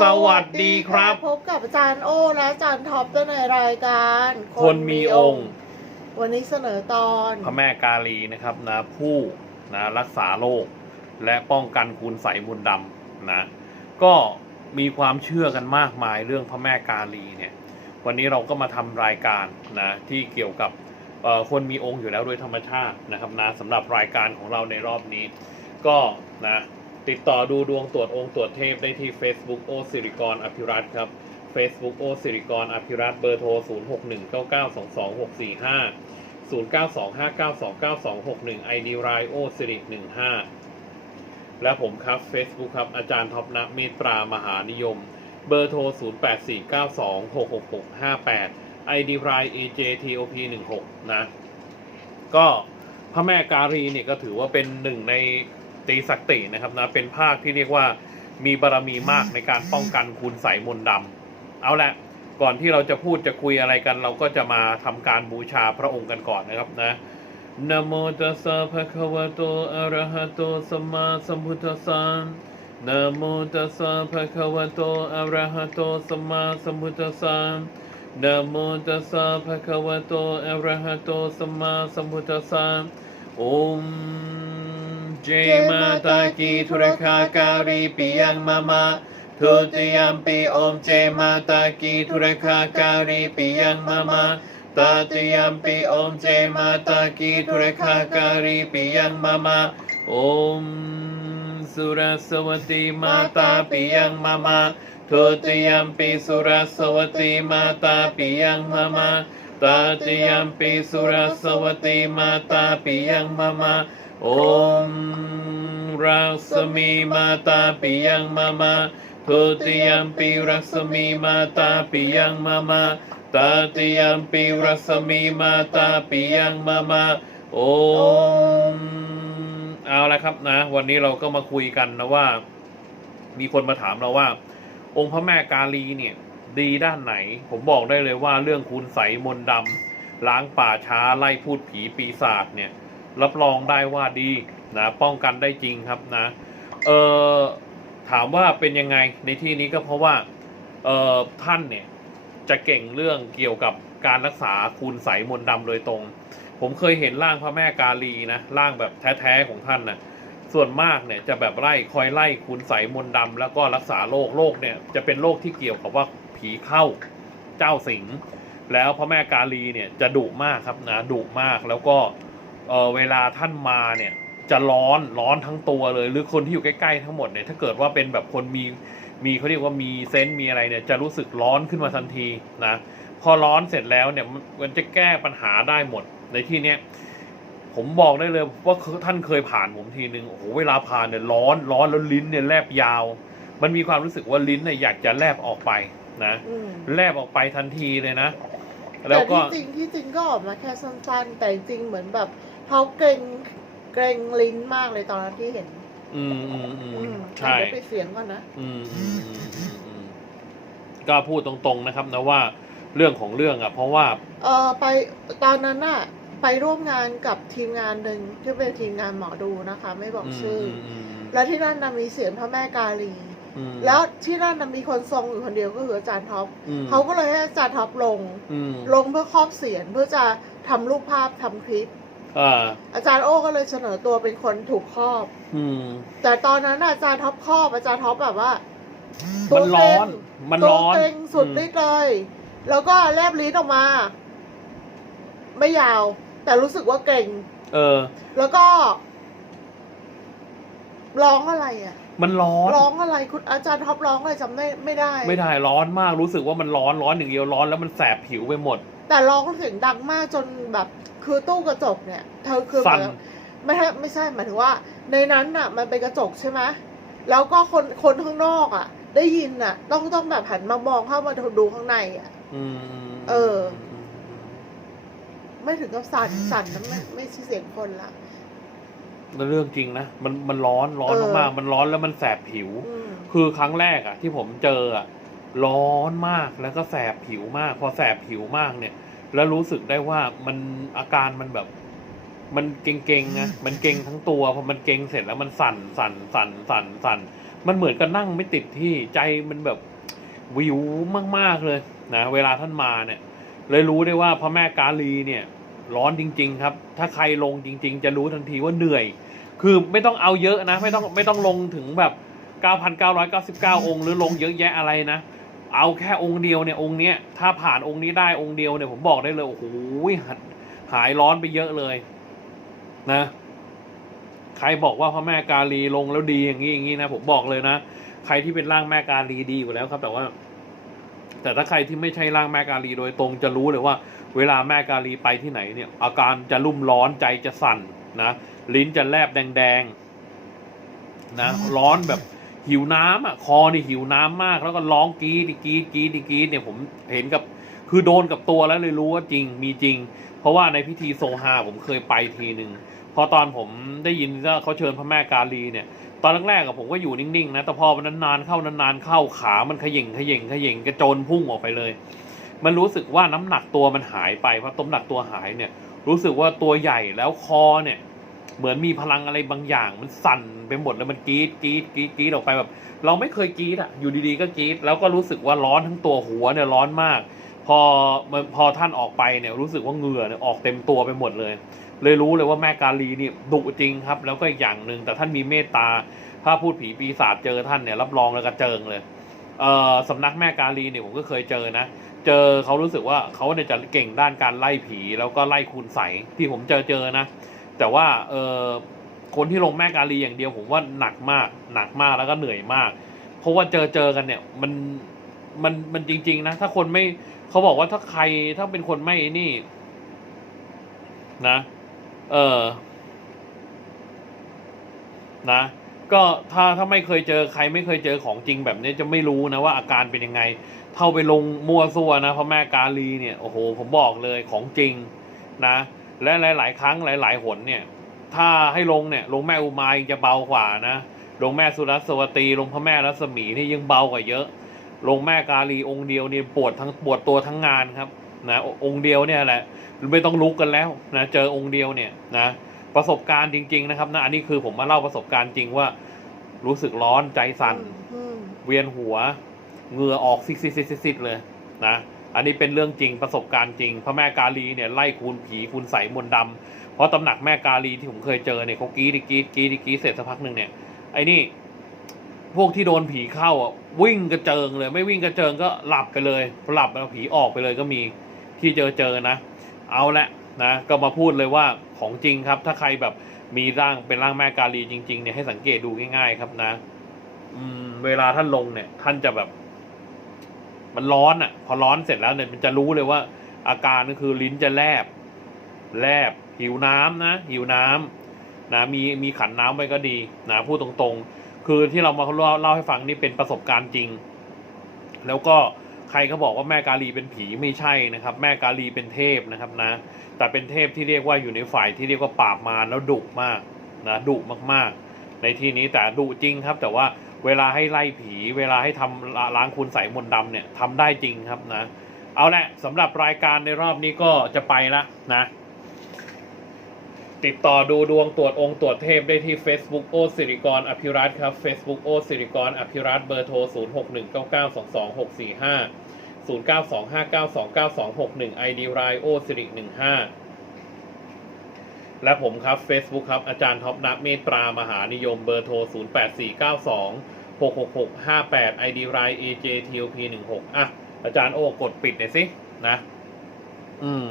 สวัสดีครับ พบกับอาจารย์โอและอาจารย์ท็อปด้วยในรายการ คนมีองค์ วันนี้เสนอตอน พระแม่กาลีนะครับนะผู้นะรักษาโรคและป้องกันคุณใสยมนต์ดำนะ ก็มีความเชื่อกันมากมายเรื่องพระแม่กาลีเนี่ย วันนี้เราก็มาทำรายการนะที่เกี่ยวกับเอ่อคนมีองค์อยู่แล้วโดยธรรมชาตินะครับนะสำหรับรายการของเราในรอบนี้ ก็นะ ติดต่อดูดวงตรวจองค์ตรวจเทพได้ที่ Facebook โอสิริกรอภิรัตครับ Facebook โอสิริกรอภิรัตเบอร์โทร 0619922645 0925929261 ID รายโอสิริ15 และผมครับ Facebook ครับ อาจารย์ท็อปนะเมตตรามหานิยม เบอร์โทร 0849266658 ID ราย AJTOP 16 นะ ก็พระแม่การีเนี่ยก็ถือว่าเป็นหนึ่งใน ตีศักตินะครับนะเป็นภาคที่เรียกว่ามีบารมีมากในการป้องกันคุณใสยมนต์ดำเอาละก่อนที่เราจะพูดจะคุยอะไรกัน เราก็จะมาทำการบูชาพระองค์กันก่อนนะครับนะนะโมตัสสะภะคะวะโตอะระหะโตสัมมาสัมพุทธัสสะนะโมตัสสะภะคะวะโตอะระหะโตสัมมาสัมพุทธัสสะนะโมตัสสะภะคะวะโตอะระหะโตสัมมาสัมพุทธัสสะ Om เจมาตากีทุรคาการีปิยังมามาทุติยมปีอมเจมาตากีทุรคาการีปิยังมามาตาติยมปีอมเจมาตากีทุรคาการีปิยังมามาอมสุรสวัติมาตาปิยังมามาทุติยมปีสุรสวัติมาตาปิยังมามาตาติยมปีสุรสวัติมาตาปิยังมามา ओम रक्समी माता पियं मम तृतीयम्पि रक्समी माता पियं मम तृतीयम्पि रक्समी माता पियं मम โอมเอาละครับนะ วันนี้เราก็มาคุยกันนะว่า มีคนมาถามเราว่า องค์พระแม่กาลีเนี่ย ดีด้านไหน ผมบอกได้เลยว่าเรื่องคุณใสมนดำล้างป่าช้าไล่พูดผีปีศาจเนี่ย รับรองได้ว่าดีนะป้องกันได้จริงครับนะเออถามว่าเป็นยังไงในที่นี้ก็เพราะว่าเออท่านเนี่ยจะเก่งเรื่องเกี่ยวกับการรักษาคุณใสมนต์ดำโดยตรง ผมเคยเห็นร่างพระแม่กาลีนะร่างแบบแท้ๆของท่านนะส่วนมากเนี่ยจะแบบไล่คอยไล่คุณใสมนต์ดำแล้วก็รักษาโรคโรคเนี่ยจะเป็นโรคที่เกี่ยวกับว่าผีเข้าเจ้าสิงแล้วพระแม่กาลีเนี่ยจะดุมากครับนะดุมากแล้วก็ เออเวลาท่านมาเนี่ยจะร้อนร้อนทั้งตัวเลย หรือคนที่อยู่ใกล้ๆทั้งหมดเนี่ยถ้าเกิดว่าเป็นแบบคนมีมีเขาเรียกว่ามีเซนต์มีอะไรเนี่ยจะรู้สึกร้อนขึ้นมาทันทีนะพอร้อนเสร็จแล้วเนี่ยมันมันจะแก้ปัญหาได้หมดในที่เนี้ยผมบอกได้เลยว่าท่านเคยผ่านผมทีนึงโอ้โหเวลาผ่านเนี่ยร้อนร้อนแล้วลิ้นเนี่ยแลบยาว มันมีความรู้สึกว่าลิ้นเนี่ยอยากจะแลบออกไปนะอืมแลบออกไปทันทีเลยนะแต่แล้วก็ที่จริงที่จริงก็ออกมาแค่สั้นๆแต่จริงๆเหมือนแบบ เขาเกรงเกรงลิ้นมากเลยตอนนั้นที่เห็น อืมอืมอืมอืมใช่เดี๋ยวไปเสียงก่อนนะ อืมอืมอืมอืมอืมก็พูดตรงๆนะครับนะว่าเรื่องของเรื่องอะ เพราะว่า เออไปตอนนั้นน่ะ ไปร่วมงานกับทีมงานหนึ่งที่เป็นทีมงานหมอดูนะคะ ไม่บอกชื่อออืมแล้วที่นั่นน่ะมีเสียงพระแม่กาลี อืมแล้วที่นั่นน่ะมีคนทรงอยู่คนเดียวก็คืออาจารย์ท็อปอืมเขาก็เลยให้อาจารย์ท็อปลง อืมลงเพื่อครอบเสียงเพื่อจะทำรูปภาพทำคลิป อ่าอาจารย์โอ้ก็เลยเสนอตัวเป็นคนถูกครอบ อืม แต่ตอนนั้นน่ะอาจารย์ท็อปครอบอาจารย์ท็อปแบบว่ามัมันร้อน มันร้อนตัวเต็งสุดฤทธิ์เลย แล้วก็แลบลิ้นออกมา ไม่ยาว แต่รู้สึกว่าเก่ง เออ แล้วก็ ร้องอะไรอะ มันร้อนร้องอะไรคุณอาจารย์ท็อปร้องอะไรจำได้ไม่ได้ ไม่ได้ร้อนมากรู้สึกว่ามันร้อนร้อนอย่างเดียวร้อนแล้วมันแสบผิวไปหมด แต่ร้องเสียงดังมากจนแบบคือตู้กระจกเนี่ย เธอคือสั่นแบบไม่ใช่ไม่ใช่หมายถึงว่า ในนั้นน่ะ มันเป็นกระจกใช่ไหมแล้วก็คนคนข้างนอกอะ ได้ยินอะ ต้องต้องแบบหันมามองเข้ามาดูข้างในอะ อืมเออ ไม่ถึงกับสั่นสั่นนะไม่ไม่ใช่เสียงคนละแล้ว เรื่องจริงนะมันมันร้อนร้อนเออมากๆมันร้อนแล้วมันแสบผิวอืมคือครั้งแรกอะที่ผมเจออะร้อนมากแล้วก็แสบผิวมาก พอแสบผิวมากเนี่ย แล้วรู้สึกได้ว่ามันอาการมันแบบ มันเก่งๆนะมันเก่งทั้งตัวพอมันเก่งเสร็จแล้วมันสั่นสั่นสั่นสั่นสั่นมันเหมือนกับนั่งไม่ติดที่ใจมันแบบวิวมากๆเลยนะเวลาท่านมาเนี่ย เลยรู้ได้ว่าพระแม่กาลีเนี่ย ร้อนจริง ๆ ครับ ถ้าใครลงจริง ๆ จะรู้ทันทีว่าเหนื่อย คือไม่ต้องเอาเยอะนะ ไม่ต้องไม่ต้องลงถึงแบบ 9,999 องค์ หรือลงเยอะแยะอะไรนะ เอาแค่องค์เดียวเนี่ยองค์เนี้ยถ้าผ่านองค์นี้ได้องค์เดียวเนี่ยผมบอกได้เลยโอ้โหหายหายร้อนไปเยอะเลย นะ ใครบอกว่าพระแม่กาลีลงแล้วดีอย่างนี้อย่างนี้นะผมบอกเลยนะใครที่เป็นร่างแม่กาลีดีอยู่แล้วครับ แต่ว่า แต่ถ้าใครที่ไม่ใช่ร่างแม่กาลีโดยตรงจะรู้เลยว่า เวลาแม่กาลีไปที่ไหนเนี่ยอาการจะรุ่มร้อนใจจะสั่นนะลิ้นจะแลบแดงๆนะร้อนแบบหิวน้ำอะคอนี่หิวน้ำมาก แล้วก็ร้องกรีดกรีดกรีดกรีดเนี่ยผมเห็นกับคือโดนกับตัวแล้วเลยรู้ว่าจริงมีจริง เพราะว่าในพิธีโซฮาผมเคยไปทีหนึ่งพอตอนผมได้ยินว่าเขาเชิญพระแม่กาลีเนี่ย ตอนแรกๆอะผมก็อยู่นิ่งๆนะแต่พอมันนานๆเข้านานๆเข้าขามันเขย่งเขย่งเขย่งกระโจนพุ่งออกไปเลย มันรู้สึกว่าน้ำหนักตัวมันหายไปเพราะต้มหนักตัวหายเนี่ย รู้สึกว่าตัวใหญ่แล้วคอเนี่ย เหมือนมีพลังอะไรบางอย่าง มันสั่นไปหมดแล้วมันกรีดกรีดกรีดกรีดออกไปแบบ เราไม่เคยกรีดอะอยู่ดีๆก็กรีดแล้วก็รู้สึกว่าร้อนทั้งตัวหัวเนี่ยร้อนมาก พอพอท่านออกไปเนี่ยรู้สึกว่าเหงื่อเนี่ยออกเต็มตัวไปหมดเลย เลยรู้เลยว่าแม่กาลีนี่ดุจริงครับ แล้วก็อีกอย่างหนึ่งแต่ท่านมีเมตตาถ้าพูดผีปีศาจเจอท่านเนี่ยรับรองแล้วกระเจิงเลย สำนักแม่กาลีเนี่ยผมก็เคยเจอนะ เจอเขารู้สึกว่าเขาเนี่ยจะเก่งด้านการไล่ผีแล้วก็ไล่คุณใสที่ผมเจอเจอนะ แต่ว่าเออคนที่ลงแม่กาลีอย่างเดียวผมว่าหนักมาก หนักมากแล้วก็เหนื่อยมาก เพราะว่าเจอเจอกันเนี่ยมันมันมันจริง ๆ นะ ถ้าคนไม่เขาบอกว่าถ้าใครถ้าเป็นคนไม่นี่ นะ เออนะ ก็ถ้าถ้าไม่เคยเจอใครไม่เคยเจอของจริงแบบนี้จะไม่รู้นะว่าอาการเป็นยังไง เท่าไปลงมัวซัวนะพระแม่กาลีเนี่ยโอ้โหผมบอกเลยของจริงนะ และหลาย ๆ ครั้งหลาย ๆ หนเนี่ยถ้าให้ลงเนี่ยลงแม่อุมายังจะเบากว่านะลงแม่สุรัสวตีลงพระแม่รัศมีนี่ยังเบากว่าเยอะ ลงแม่กาลีองค์เดียวนี่ปวดทั้งปวดตัวทั้งงานครับนะองค์เดียวเนี่ยแหละไม่ต้องลุกกันแล้วนะเจอองค์เดียวเนี่ยนะ ประสบการณ์จริง ๆ นะครับนะอันนี้คือผมมาเล่าประสบการณ์จริงว่า รู้สึกร้อนใจสั่น อืมเวียนหัวเหงื่อออกซิดๆๆๆเลยนะอันนี้เป็นเรื่องจริงประสบการณ์จริง พระแม่กาลีเนี่ยไล่คูณผีคูณใสมนต์ดำเพราะตำหนักแม่กาลีที่ผมเคยเจอเนี่ยเขากรีดกรีดกรีดกรีดเสร็จสักพักหนึ่งเนี่ยไอ้นี่ พวกที่โดนผีเข้าอะวิ่งกระเจิงเลย ไม่วิ่งกระเจิงก็หลับไปเลยพอหลับแล้วผีออกไปเลยก็มีที่เจอเจอนะ เอาละ นะก็มาพูดเลยว่าของจริงครับ ถ้าใครแบบมีร่างเป็นร่างแม่กาลีจริง ๆ เนี่ยให้สังเกตดูง่าย ๆ ครับนะ อืม เวลาท่านลงเนี่ย ท่านจะแบบ มันร้อนอะ พอร้อนเสร็จแล้วเนี่ยมันจะรู้เลยว่า อาการก็คือลิ้นจะแลบ แลบ หิวน้ำนะหิวน้ำนะมีมีขันน้ำไว้ก็ดีนะพูดตรงๆ คือที่เรามาเล่าเล่าให้ฟังนี่เป็นประสบการณ์จริง แล้วก็ ใครก็บอกว่าแม่กาลีเป็นผีไม่ใช่นะครับ แม่กาลีเป็นเทพนะครับนะ แต่เป็นเทพที่เรียกว่าอยู่ในฝ่ายที่เรียกว่าปราบมารแล้วดุมากนะดุมากๆ ในที่นี้แต่ดุจริงครับ แต่ว่าเวลาให้ไล่ผีเวลาให้ทำล้างคุณใส่มนต์ดำเนี่ยทำได้จริงครับนะ เอาละสำหรับรายการในรอบนี้ก็จะไปละนะ ติดต่อดูดวงตรวจองค์ตรวจเทพได้ที่ Facebook โอสิริกรอภิรัตครับ Facebook โอสิริกรอภิรัตเบอร์โทร 0619922645 0 9 2 5 9 2 9 2 6 1 ID รายโอสิริ15 และผมครับ Facebook ครับ อาจารย์ท็อปนักเมตรามหานิยมเบอร์โทร 0 8 4 9 2 6 6 6 5 8 ID ราย AJTOP 16 อะ อาจารย์โอ้กดปิดหน่อยสิ นะ อืม